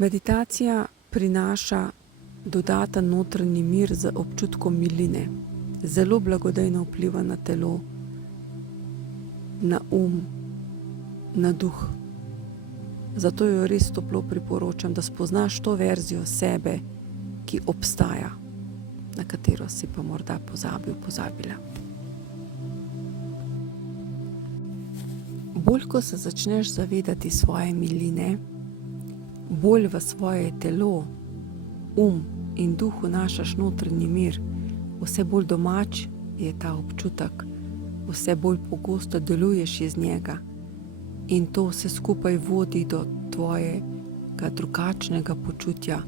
Meditacija prinaša dodaten notranji mir z občutkom miline. Zelo blagodejno vpliva na telo, na na duh. Zato jo res toplo priporočam, da spoznaš to verzijo sebe, ki obstaja, na katero si pa morda pozabila. Bolj, ko se začneš zavedati svoje miline, bolj v svoje telo, in duh vnašaš notranji mir, vse bolj domač je ta občutek, vse bolj pogosto deluješ iz njega in to vse skupaj vodi do tvojega drugačnega počutja,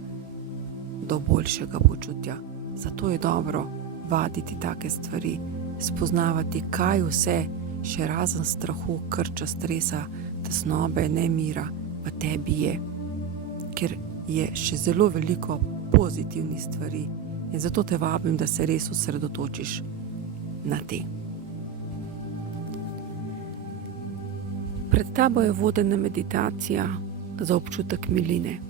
do boljšega počutja. Zato je dobro vaditi take stvari, spoznavati, kaj vse še razen strahu, krča, stresa, tesnobe, nemira v tebi je, ker je še zelo veliko pozitivnih stvari in zato te vabim, da se res osredotočiš na te. Pred tabo je vodena meditacija za občutek miline.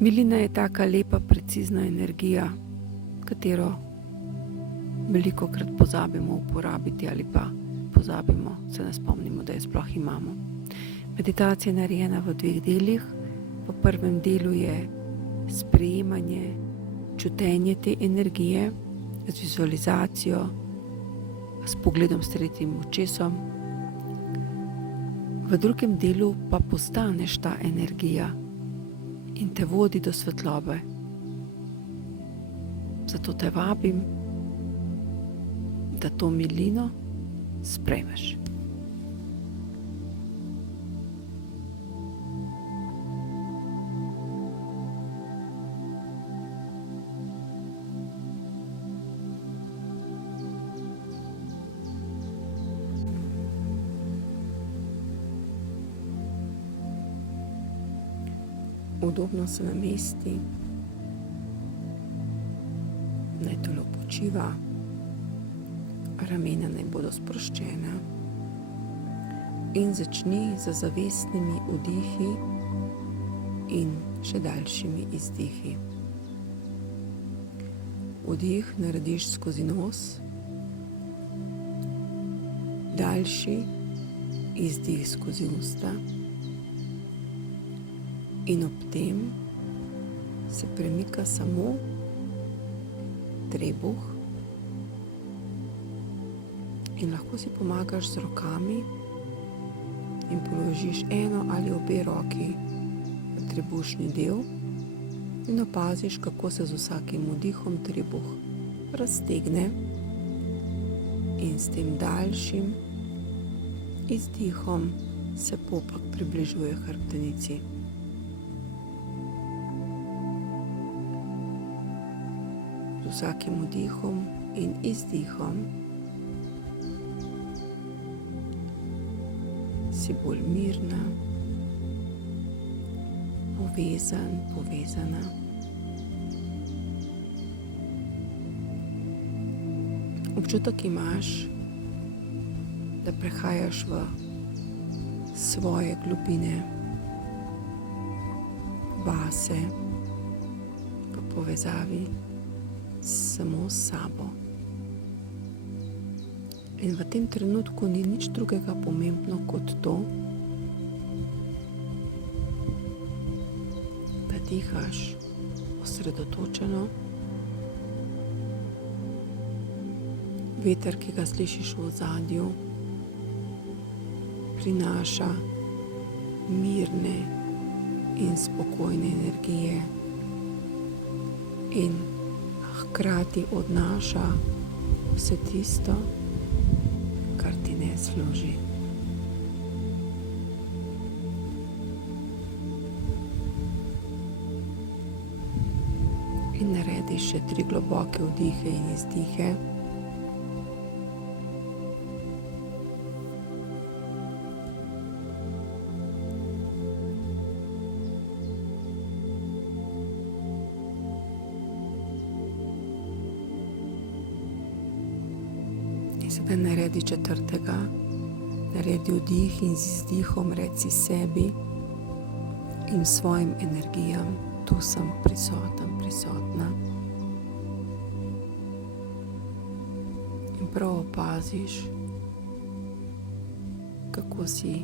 Milina je taka lepa, precizna energija, katero velikokrat pozabimo uporabiti ali pa pozabimo, se ne spomnimo, da jo sploh imamo. Meditacija je narejena v 2 delih. V prvem delu je sprejemanje, čutenje te energije z vizualizacijo, s pogledom s tretjim očesom. V drugem delu pa postaneš ta energija in te vodi do svetlobe. Zato te vabim, da to milino sprejmeš. Udobno se namesti, naj telo počiva, ramena naj bodo sproščena in začni z zavestnimi vdihi in še daljšimi izdihi. Vdih narediš skozi nos, daljši izdih skozi usta. In ob tem se premika samo trebuh in lahko si pomagaš z rokami in položiš eno ali obe roki v trebušni del in opaziš, kako se z vsakim vdihom trebuh raztegne in s tem daljšim izdihom se popak približuje hrbtenici. Z vsakim vdihom in izdihom si bolj mirna, povezana. Občutek imaš, da prehajaš v svoje globine, vase, v povezavi samo s sabo. In v tem trenutku ni nič drugega pomembno kot to, da dihaš osredotočeno. Veter, ki ga slišiš v ozadju, prinaša mirne in spokojne energije in hkrati odnaša vse tisto, kar ti ne služi. In naredi še 3 globoke vdihe in izdihe. Sedaj naredi 4. Naredi vdih in z izdihom reci sebi in svojim energijam, tu sem prisoten, prisotna. In prav opaziš, kako si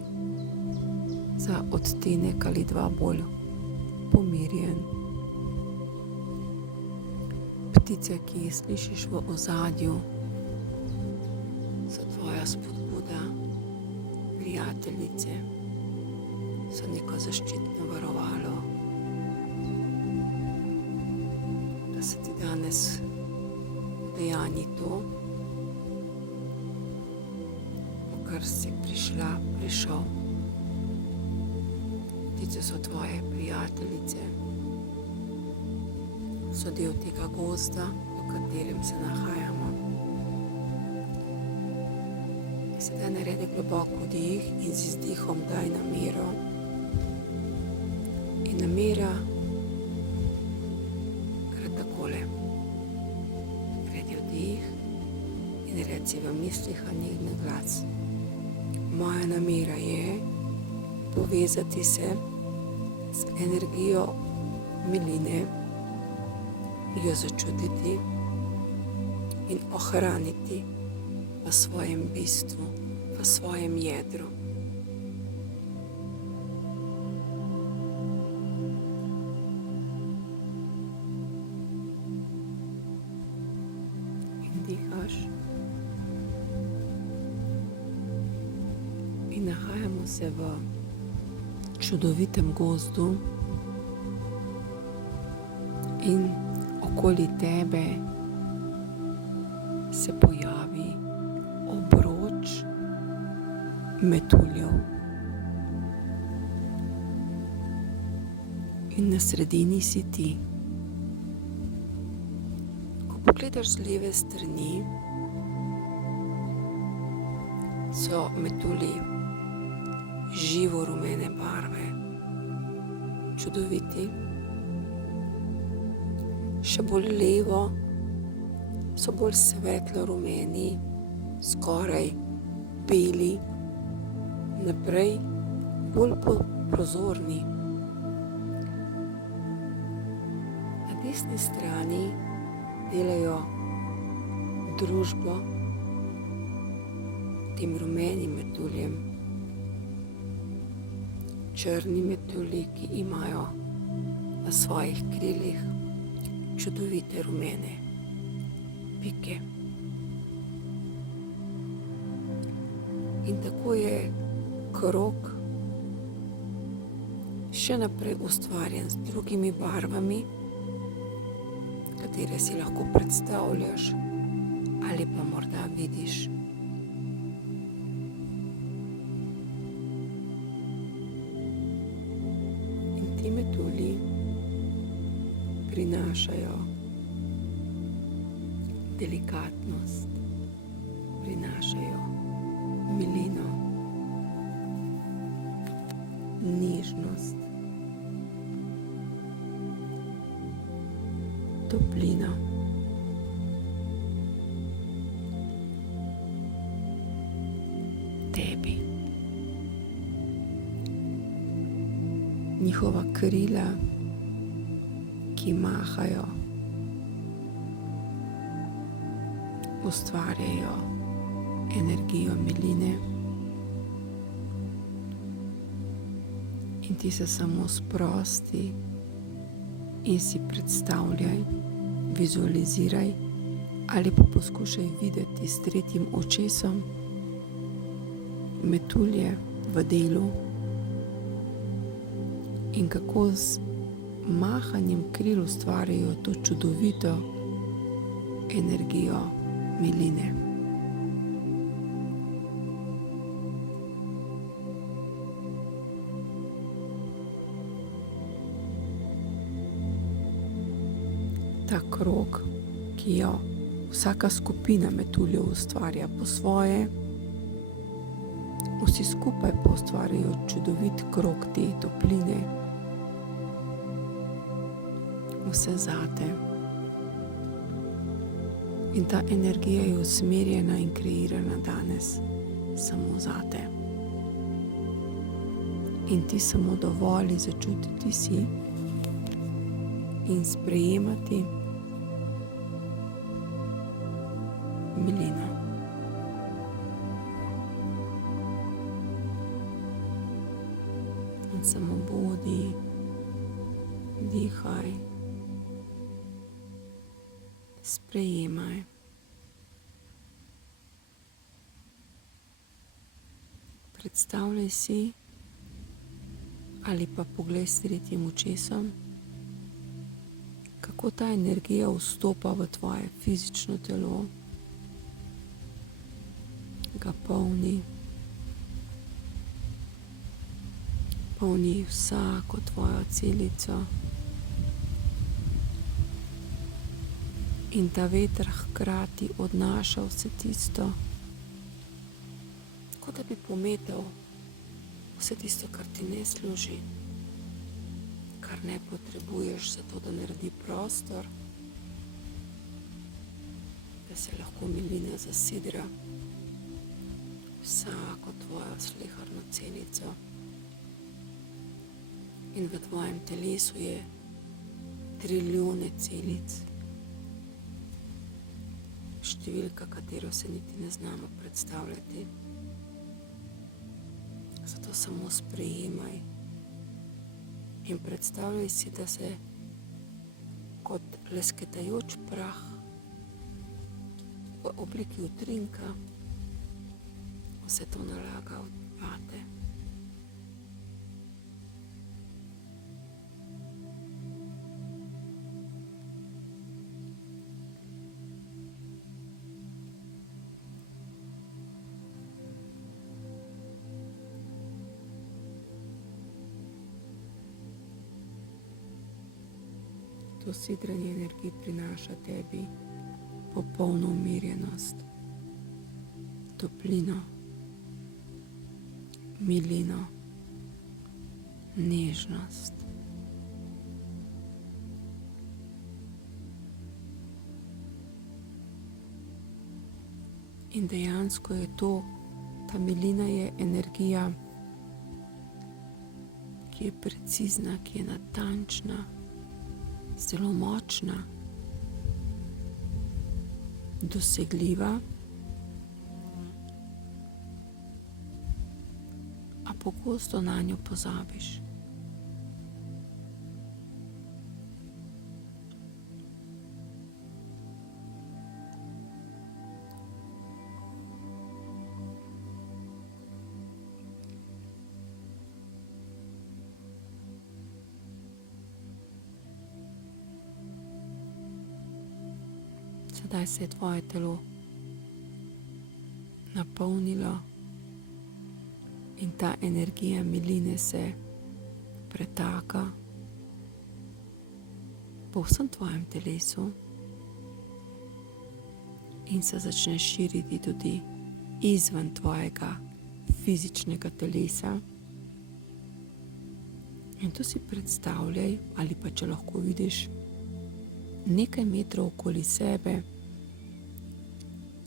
za odtenek ali dva bolj pomirjen. Ptice, ki jih slišiš v ozadju, so tvoja spodbuda, prijateljice, so neko zaščitno varovalo, da se ti danes dejanji to, v kar si prišel. Ptice so tvoje prijateljice, so del tega gozda, v katerem se nahajamo. Sedaj naredi globok vdih in z izdihom daj namero. In namera gre takole. Naredi vdih in reci v mislih ali na glas. Moja namera je povezati se z energijo miline, jo začutiti in ohraniti v svojem bistvu, v svojem jedru. In dihaš. In nahajamo se v čudovitem gozdu in okoli tebe se pojavi obroč metuljev. In na sredini si ti. Ko pogledaš z leve strani, so metulji živo rumene barve, čudoviti. Še bolj levo so bolj svetlo rumeni, skoraj beli, naprej bolj prozorni. Na desni strani delajo družbo tem rumenim metuljem, črni metulji, ki imajo na svojih krilih čudovite rumene pike. In tako je krog še naprej ustvarjen z drugimi barvami, katere si lahko predstavljaš ali pa morda vidiš. In ti metulji prinašajo delikatnost, prinašajo milino, nežnost, toplino. Tebi. Njihova krila, ki mahajo, ustvarjajo energijo miline in ti se samo sprosti in si predstavljaj, vizualiziraj ali pa poskušaj videti s tretjim očesom metulje v delu in kako z mahanjem kril ustvarjajo to čudovito energijo miline. Ta krog, ki jo vsaka skupina metuljev ustvarja po svoje, vsi skupaj pa ustvarjajo čudovit krog te topline, vse zate. In ta energija je usmerjena in kreirana danes samo zate. In ti samo dovoli začutiti si in sprejemati milino. In samo bodi, dihaj, sprejemaj. Predstavljaj si ali pa poglej s tretjim očesom, kako ta energija vstopa v tvoje fizično telo, ga polni vsako tvojo celico in ta veter hkrati odnaša vse tisto, kot da bi pometal vse tisto, kar ti ne služi, kar ne potrebuješ za to, da naredi prostor, da se lahko milina zasidra vsako tvojo sleherno celico. In v tvojem telesu je trilijone celic, številka, katero se niti ne znamo predstavljati. Zato samo sprejemaj in predstavljaj si, da se kot lesketajoč prah v obliki utrinka vse to nalaga vate. To sidranje energij prinaša tebi popolno umirjenost, toplino, milino, nežnost. In dejansko je to, ta milina je energija, ki je precizna, ki je natančna, zelo močna, dosegljiva, a pogosto na njo pozabiš. Sedaj se je tvoje telo napolnilo in ta energija miline se pretaka po vsem tvojem telesu in se začne širiti tudi izven tvojega fizičnega telesa. In tu si predstavljaj, ali pa če lahko vidiš nekaj metrov okoli sebe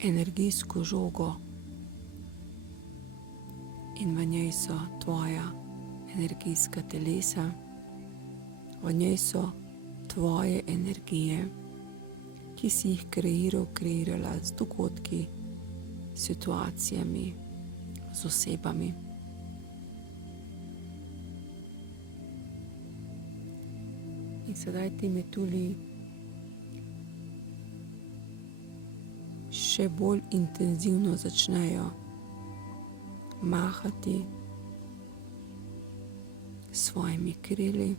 energijsko žogo in v njej so tvoja energijska telesa, v njej so tvoje energije, ki si jih kreirala z dogodki, situacijami, z osebami. In sedaj ti metulji še bolj intenzivno začnejo mahati s svojimi krili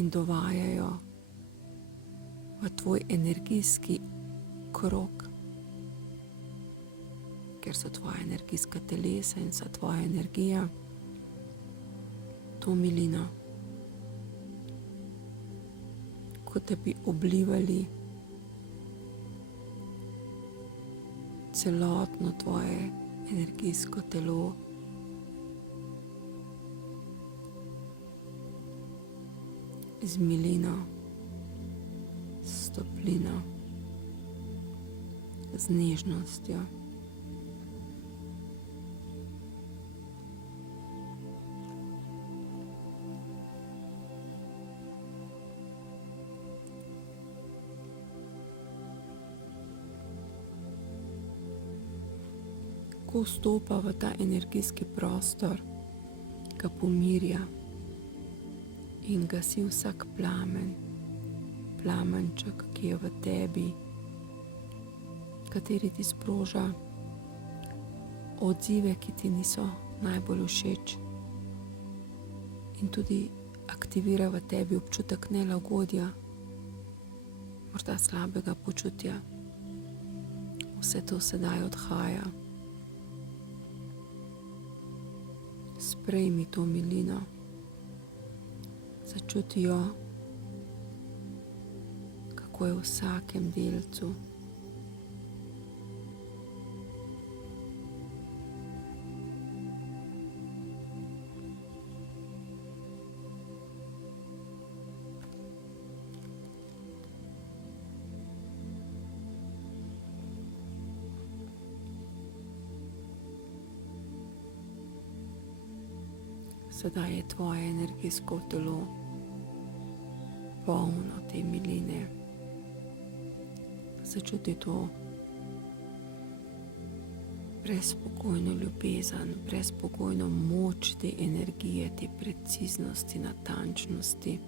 in dovajajo v tvoj energijski krog, ker so tvoja energijska telesa in vsa tvoja energija to milino, kot da bi oblivali celotno tvoje energijsko telo z milino, s toplino, z nežnostjo. lahko vstopa v ta energijski prostor, ga pomirja in gasi vsak plamenček, ki je v tebi, kateri ti sproža odzive, ki ti niso najbolj všeč, in tudi aktivira v tebi občutek nelagodja, morda slabega počutja. Vse to sedaj odhaja. Sprejmi to milino, začuti jo, kako je v vsakem delcu. Sedaj je tvoje energijsko telo polno te miline. Začuti to brezpogojno ljubezen, brezpogojno moč te energije, te preciznosti, natančnosti,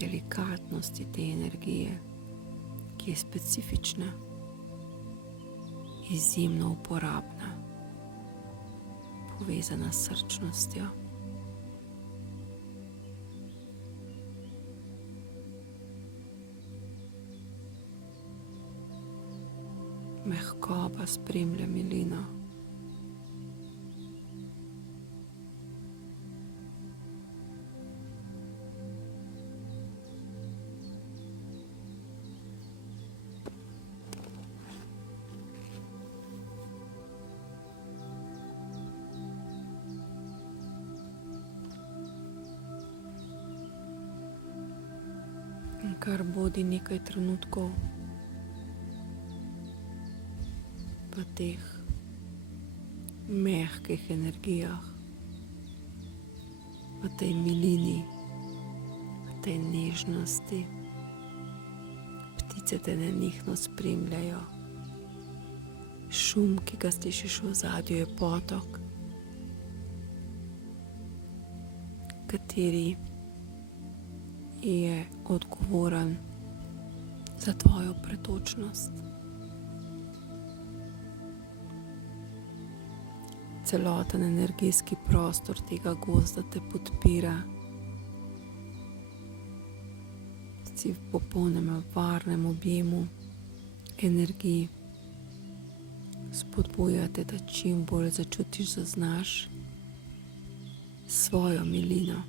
delikatnosti te energije, ki je specifična, izjemno uporabna, povezana s srčnostjo. Mehkoba spremlja milino. In kar bodi nekaj trenutkov v teh mehkih energijah, v tej milini, v tej nežnosti. Ptice te nenehno spremljajo. Šum, ki ga slišiš v ozadju, je potok, kateri je odgovoren za tvojo pretočnost. Celoten energijski prostor tega gozda te podpira. Si v popolnem varnem objemu energiji. Spodbujate, da čim bolj začutiš, zaznaš svojo milino.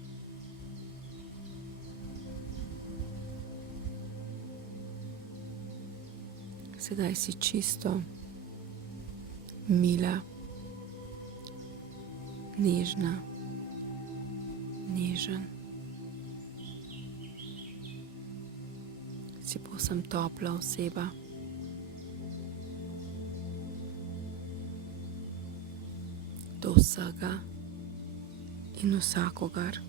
Sedaj si čisto mila, nežna, nežen. Si povsem topla oseba. Do vsega in vsakogar.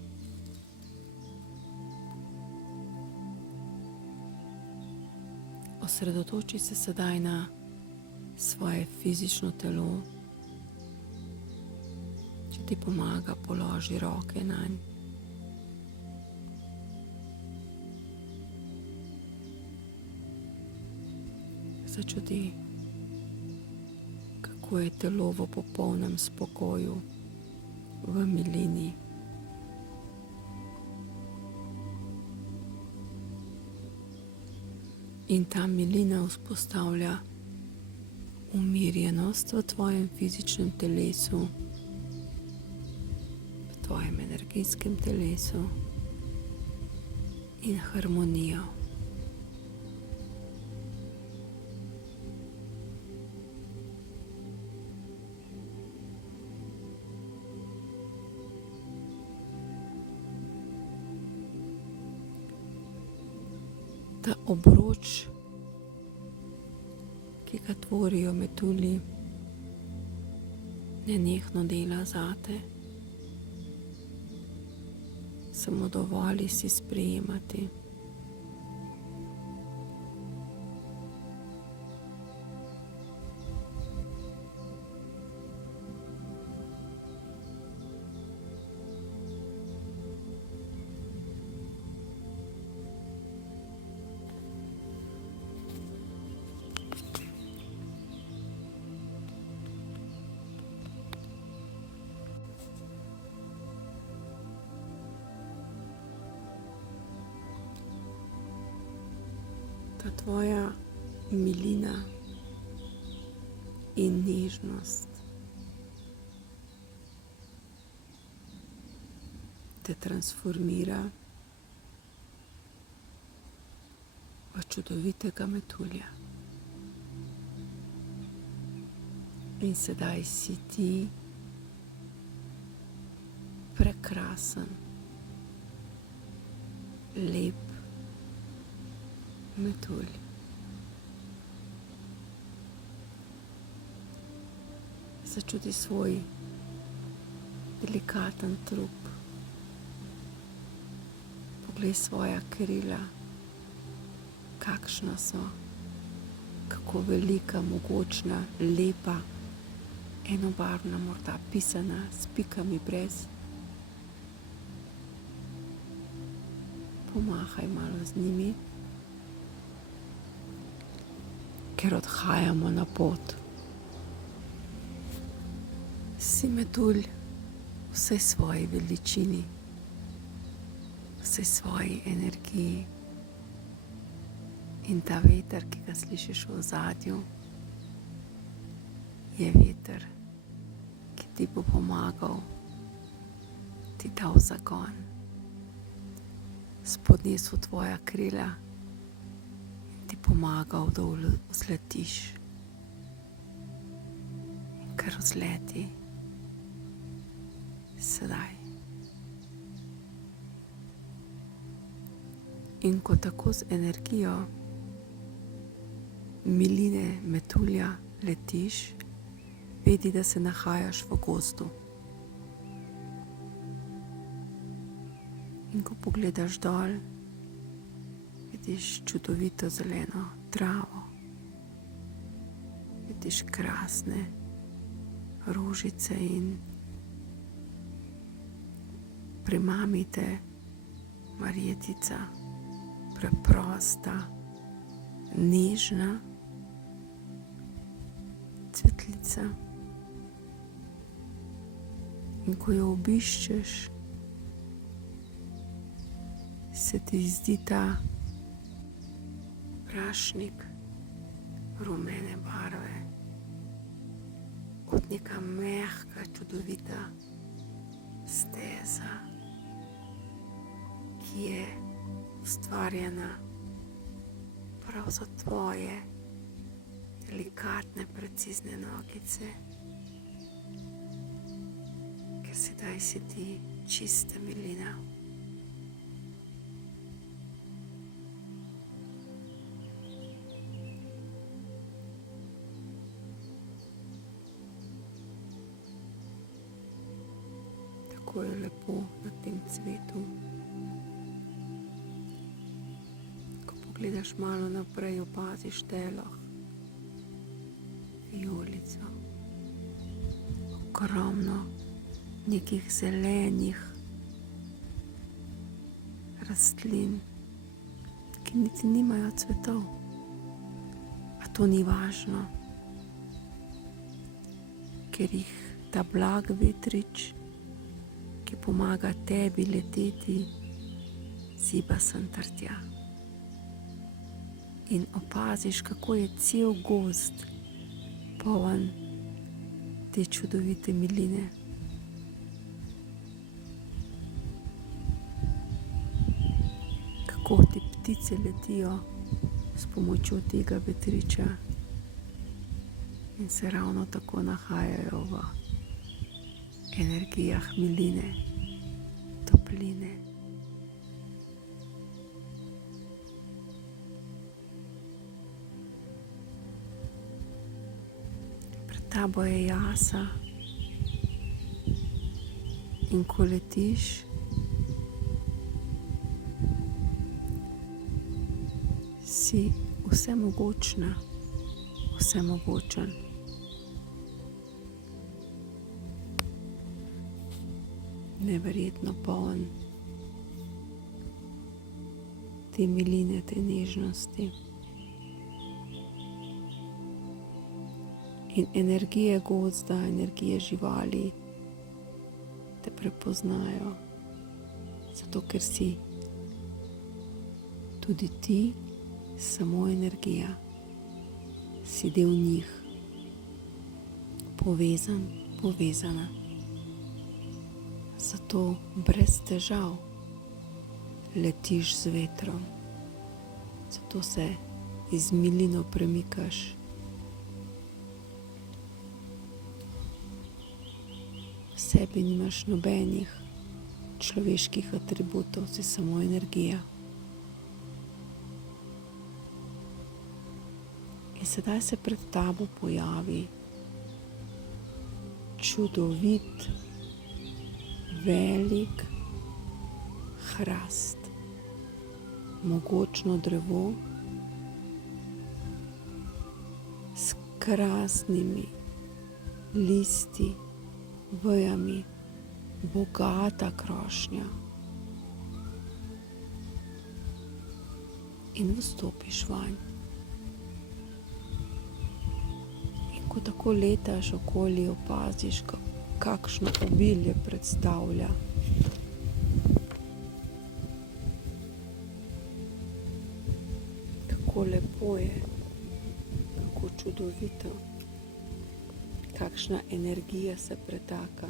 Osredotoči se sedaj na svoje fizično telo. Če ti pomaga, položi roke nanj. Začuti, kako je telo v popolnem spokoju, v milini. In ta milina vzpostavlja umirjenost v tvojem fizičnem telesu, v tvojem energijskem telesu in harmonijo. Ta obroč, ki ga tvorijo metulji, nenehno dela zate. Samo dovoli si sprejemati. Neka tvoja milina in nežnost te transformira v čudovitega metulja. In sedaj si ti prekrasen, lep metulj. Začuti svoj delikaten trup. Poglej svoja krila, kakšna so, kako velika, mogočna, lepa, enobarvna, morda pisana s pikami brez. Pomahaj malo z njimi, ker odhajamo na pot. Si metulj vsej svoji veličini, vsej svoji energiji. In ta veter, ki ga slišiš v ozadju, je veter, ki ti bo pomagal, ti dal zagon, spodnesel tvoja krila in ti pomagal, da vzletiš. In kar vzleti sedaj. In ko tako z energijo miline metulja letiš, vedi, da se nahajaš v gozdu. In ko pogledaš dol, vidiš čudovito zeleno travo, vidiš krasne rožice in premamite marjetica, preprosta, nežna cvetlica. In ko jo obiščeš, se ti zdi ta prašnik rumene barve kot neka mehka, čudovita steza, ki je ustvarjena prav za tvoje delikatne, precizne nogice, ker sedaj si ti čista milina. Tako je lepo na tem cvetu. Gledaš malo naprej, opaziš teloh, vijolico, ogromno nekih zelenih rastlin, ki niti nimajo cvetov. A to ni važno, ker jih ta blag vetrič, ki pomaga tebi leteti, ziba sem ter tja. In opaziš, kako je cel gozd poln te čudovite miline. Kako ti ptice letijo s pomočjo tega vetriča in se ravno tako nahajajo v energijah miline, topline. Tabo je jasa in ko letiš, si vsemogočna, vsemogočen. Neverjetno poln te miline, te nežnosti. In energije gozda, energije živali te prepoznajo, zato ker si tudi ti samo energija, si del njih, povezan, povezana. Zato brez težav letiš z vetrom, zato se iz milino premikaš. V sebi nimaš nobenih človeških atributov, si samo energija. In sedaj se pred tabo pojavi čudovit, velik hrast, mogočno drevo s krasnimi listi, vejami, bogata krošnja. In vstopiš vanj. In ko tako letaš okoli, opaziš, kakšno obilje predstavlja. Kako lepo je, kako čudovito, kakšna energija se pretaka.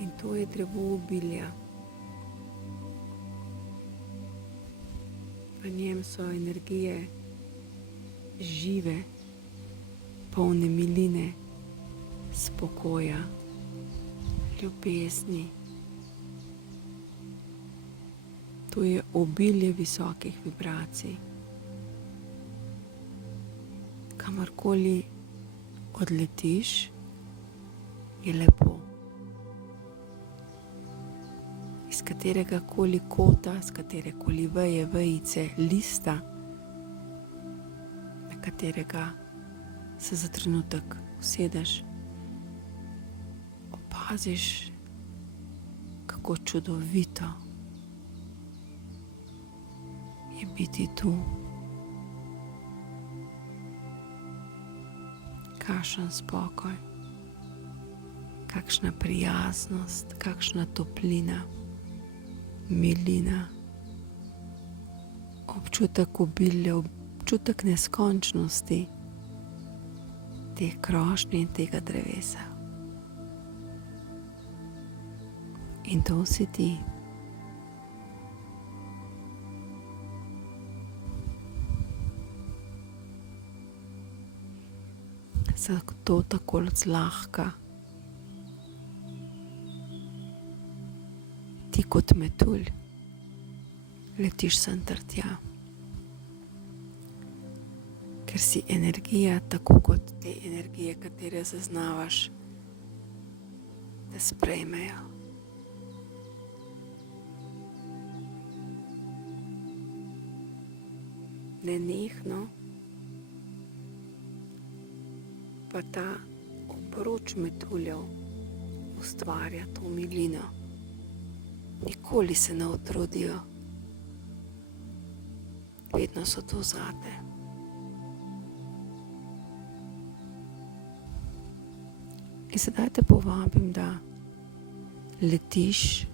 In to je drevo obilja. V njem so energije žive, polne miline, spokoja, ljubezni. To je obilje visokih vibracij. Kamorkoli odletiš, je lepo. Iz katerega koli kota, z katere koli veje, vejice, lista, na katerega se za trenutek usedeš, opaziš, kako čudovito je biti tu. Kakšen spokoj, kakšna prijaznost, kakšna toplina, milina, občutek obilja, občutek neskončnosti te krošnje in tega drevesa. In to si ti. Zato tako zlahka ti kot metulj letiš sem ter tja. Ker si energija, tako kot te energije, katere zaznavaš, te sprejmejo. Nenehno pa ta obroč metuljev ustvarja to milino. Nikoli se ne utrodijo. Vedno so tu zate. In sedaj te povabim, da letiš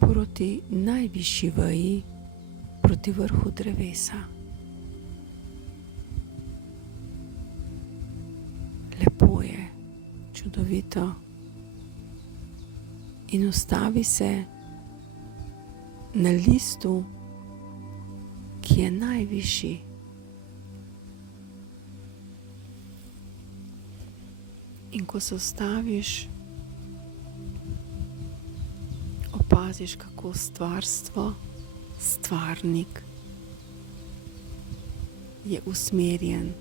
proti najvišji veji, proti vrhu drevesa. Lepo je, čudovito. In ustavi se na listu, ki je najvišji. In ko se ustaviš, opaziš, kako stvarstvo, stvarnik je usmerjen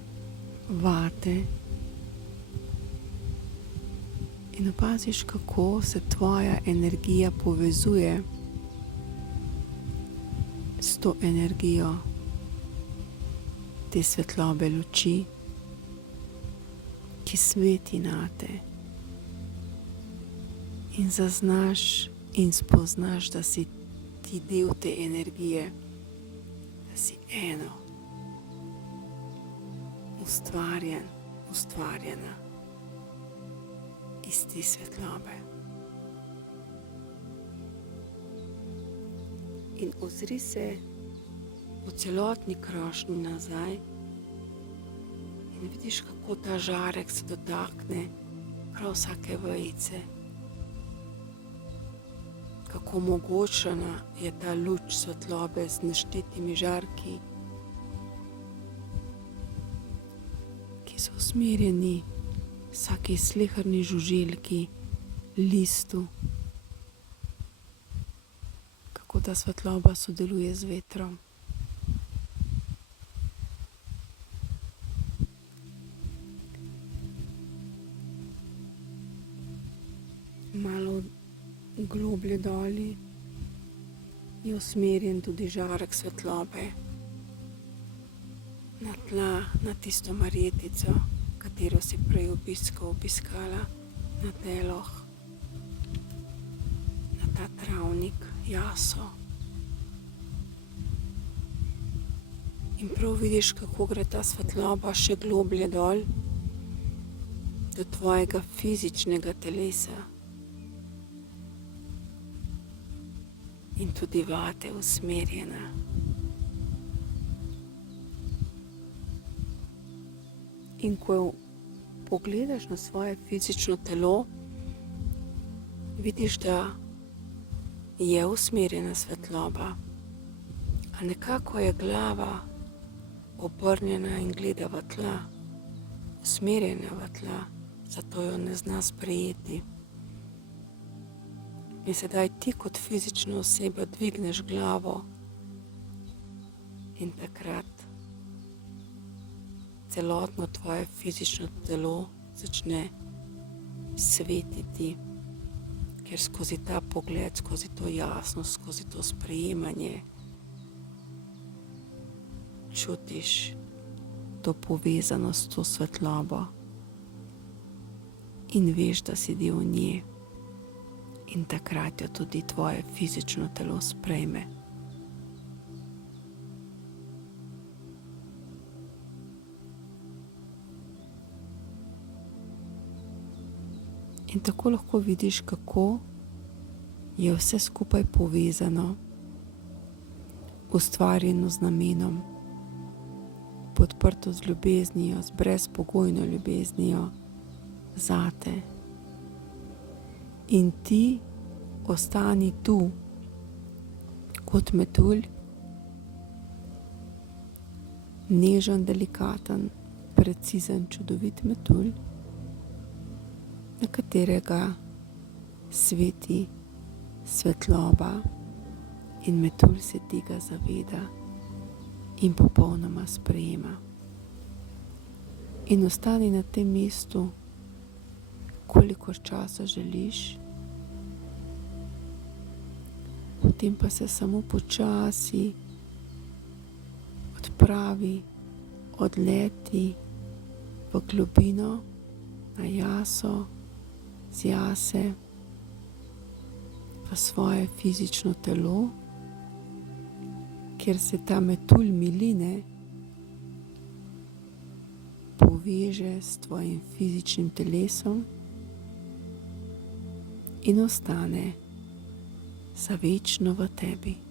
vate. In opaziš, kako se tvoja energija povezuje s to energijo te svetlobe luči, ki sveti nate. In zaznaš in spoznaš, da si ti del te energije, da si eno, ustvarjen, ustvarjena iste svetlobe. In ozri se po celotni krošnji nazaj in vidiš, kako ta žarek se dotakne prav vsake vejice. Kako mogočna je ta luč svetlobe z neštetimi žarki, ki so usmerjeni vsaki sleherni žuželki, listu. Kako ta svetloba sodeluje z vetrom. Malo globlje doli je usmerjen tudi žarek svetlobe na tla, na tisto marjetico, katero si prej obiskala, na Teloh, na ta travnik, jaso. In prav vidiš, kako gre ta svetloba še globlje dol do tvojega fizičnega telesa. In tudi vate usmerjena. In ko pogledaš na svoje fizično telo, vidiš, da je usmerjena svetloba, a nekako je glava obrnjena in gleda v tla, usmerjena v tla, zato jo ne zna sprejeti. In sedaj ti kot fizična oseba dvigneš glavo in takrat celotno tvoje fizično telo začne svetiti, ker skozi ta pogled, skozi to jasnost, skozi to sprejemanje čutiš to povezanost s to svetlobo in veš, da si del nje. In takrat jo tudi tvoje fizično telo sprejme. In tako lahko vidiš, kako je vse skupaj povezano, ustvarjeno z namenom, podprto z ljubeznijo, z brezpogojno ljubeznijo zate. In ti ostani tu kot metulj, nežen, delikaten, precizen, čudovit metulj, na katerega sveti svetloba in metulj se tega zaveda in popolnoma sprejema. In ostani na tem mestu, kolikor časa želiš, potem pa se samo počasi odpravi, odleti v globino, na jaso, z jase, v svoje fizično telo, kjer se ta metulj miline poveže s tvojim fizičnim telesom in ostane za večno v tebi.